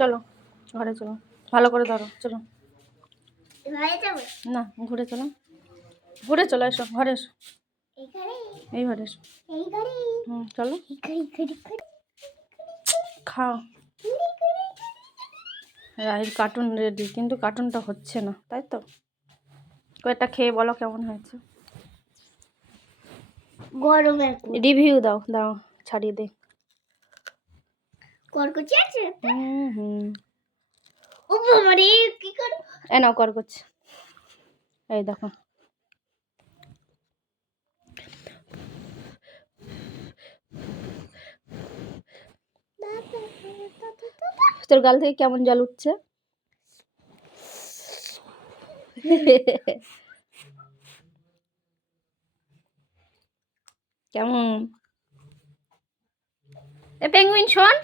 চলো ঘরে চলো, ভালো করে ধরো, চলো। না ঘুরে চলো, ঘুরে চলো, এসো ঘরে এসো, এই ঘরে এসো। চলো খাও। রাহির কার্টুন রেডি, কিন্তু কার্টুনটা হচ্ছে না, তাই তো? কয়েকটা খেয়ে বলো কেমন হয়েছে। গরমের রিভিউ দাও, দাও ছাড়িয়ে দে। করকুচি আছে। হুম ও বাবা রে, কি কর? এ নাও করকুচ, এই দেখো। তোর গাল থেকে কেমন জল উঠছে? কেমন? এ পেঙ্গুইন শোন।